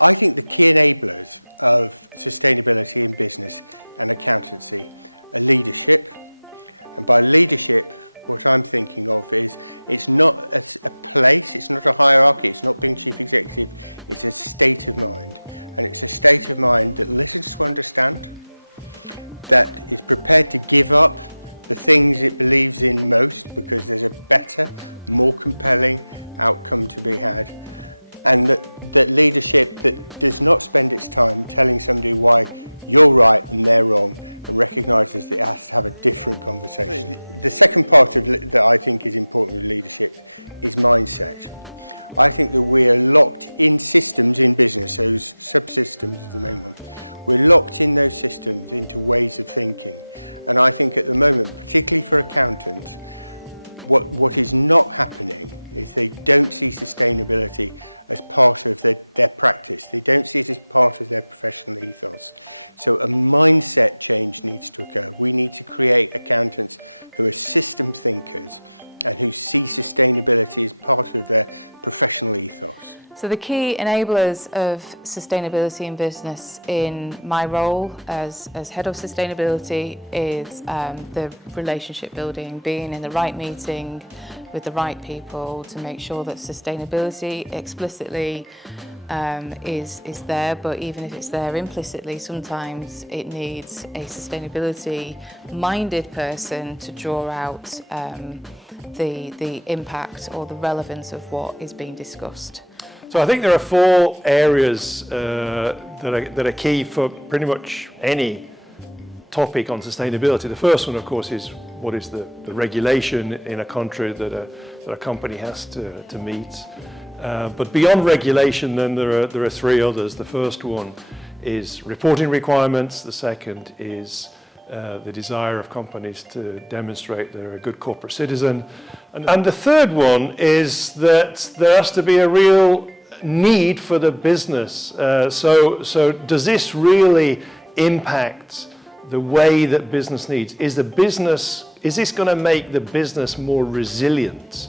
I think the key enablers of sustainability in business and accountancy are leadership. And by leadership, what I'm thinking of is it's not a place, it's not a hierarchy, it's not being chief executive, it's a state of mind. And it's a state of mind that listens to understand, that is prepared to give up the things it believes in most because there's a better, more compelling outcome to be had. And that leadership that does not spend its time telling somebody why you're right and they're wrong, and recognises that it has to have a different conversation. The second part of that I think is important with leadership is mindset. I think that we are locked in systems in business, those subsystems is the main one. We're locked in those systems into ways of thinking. And I think at the moment, particularly for accountants, what is not happening is they don't see sustainability as part of their practice. They don't see it as part of their professional ethos. So a mindset change needs to occur. We need to create accountants who are system thinkers and who see sustainability as part of their professional ethos. So the key enablers of sustainability in business in my role as head of sustainability is the relationship building, being in the right meeting with the right people to make sure that sustainability explicitly is there, but even if it's there implicitly, sometimes it needs a sustainability-minded person to draw out the impact or the relevance of what is being discussed. So I think there are four areas that are key for pretty much any topic on sustainability. The first one, of course, is what is the regulation in a country that a company has to meet. But beyond regulation, then there are three others. The first one is reporting requirements. The second is the desire of companies to demonstrate they're a good corporate citizen. And the third one is that there has to be a real need for the business. So does this really impact the way that business needs? Is this going to make the business more resilient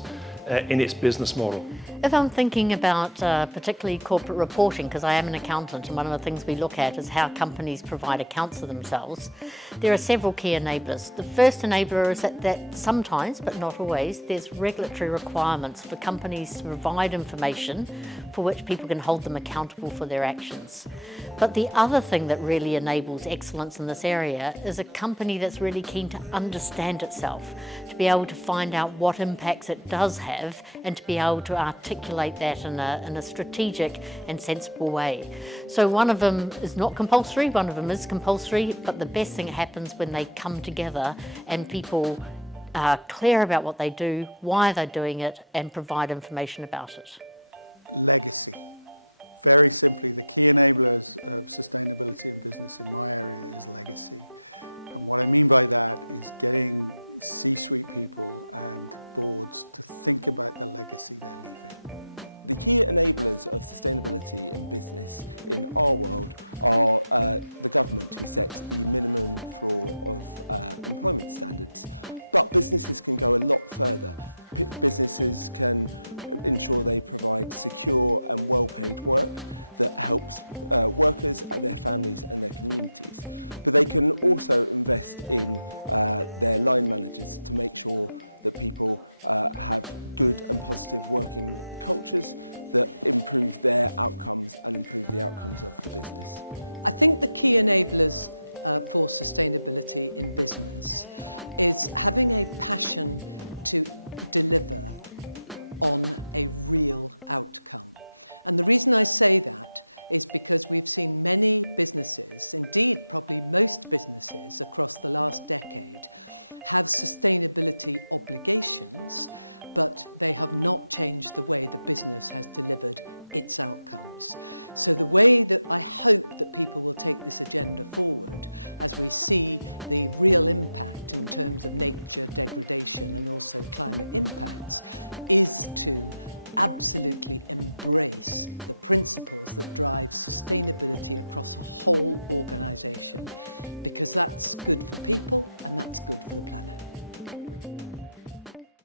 in its business model? If I'm thinking about particularly corporate reporting, because I am an accountant and one of the things we look at is how companies provide accounts for themselves, there are several key enablers. The first enabler is that sometimes, but not always, there's regulatory requirements for companies to provide information for which people can hold them accountable for their actions. But the other thing that really enables excellence in this area is a company that's really keen to understand itself, to be able to find out what impacts it does have and to be able to articulate that in a strategic and sensible way. So one of them is not compulsory, one of them is compulsory, but the best thing happens when they come together and people are clear about what they do, why they're doing it, and provide information about it. Legacy. Very simply, the key enablers of sustainability in business in my area is legacy. And what I mean by that is getting C-suite people and boards to think about the legacy they're leaving. The key enablers of sustainability in business in our world are the government, who sets the minimum floor of employment standards. But businesses can go a lot further. Businesses can ensure they provide secure and well-paid work that helps workers, their families and their communities. But they can also invest in their line managers to make sure that people have good and positive working cultures that improve their outcomes and improve the outcomes of the business. I think the key enablers for sustainability in business is having a passion to deliver on a real outcome. And the reason I say that is because we've seen many businesses, indeed probably most businesses across the last decade, have sustainability obligations, but they have not changed the way the business has delivered its outcomes. So the way that I hope that people will take this agenda forward, as we see the real impact in terms of nature degradation and also climate impacts, is to absolutely embrace the principles that drive sustainability across a whole organisation, because that's good for people and that's good for the planet.